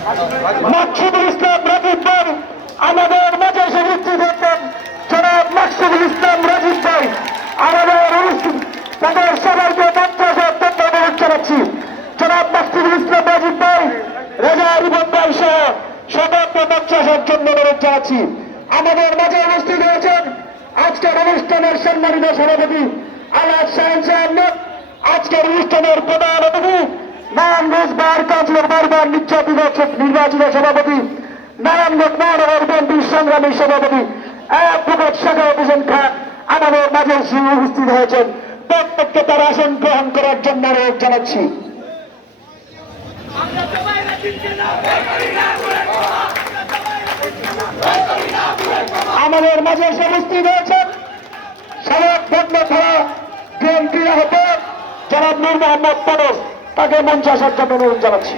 মাকসুদুল ইসলাম রাজীব ভাই, আমাদের মাঝে এসে উপস্থিত হচ্ছেন জনাব মাকসুদুল ইসলাম রাজীব ভাই। আমাদের তাদের সবাইকে পঞ্চাশ হয়েছেন আজকের অনুষ্ঠানের সম্মানিত সভাপতি কাউন্সিলর বারবার নির্যাতিত নির্বাচিত সভাপতি নারায়ণগঞ্জ মহানগর বিএনপির সংগ্রামী সভাপতি অ্যাডভোকেট শেখাউত হোসেন খান আমাদের মাঝে উপস্থিত হয়েছেন। প্রত্যেককে তার আসন গ্রহণ করার জন্য অনুরোধ জানাচ্ছি। আমাদের মাঝে উপস্থিত হয়েছেন সাবেক বন্ধ থানা বিএনপি আহ্বায়ক জনাব নূর মোহাম্মদ পরশ। তাকে মঞ্চ আসার জন্য অনুরোধ জানাচ্ছি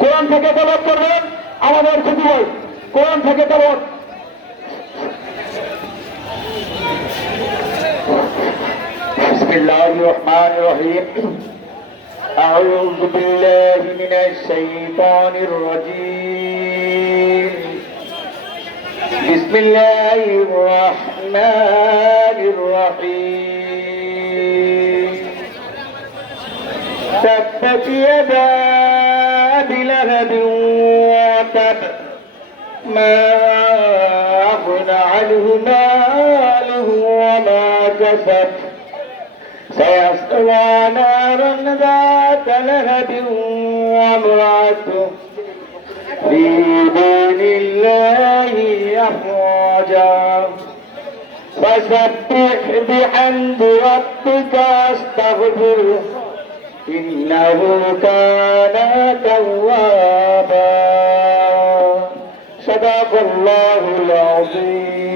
কোরআন থেকে তলব করবেন আমাদের খুবই ভাই কোরআন থেকে তলব بسم الله الرحمن الرحيم أعوذ بالله من الشيطان الرجيم بسم الله الرحمن الرحيم. تبت يدا أبي لهب وتب. ما أغنى عنه ماله وما كسب. سيصلى نارا ذات لهب وامرأته. في دين الله أفواجا فسبح بحمد ربك واستغفره إنه كان توابا صدق الله العظيم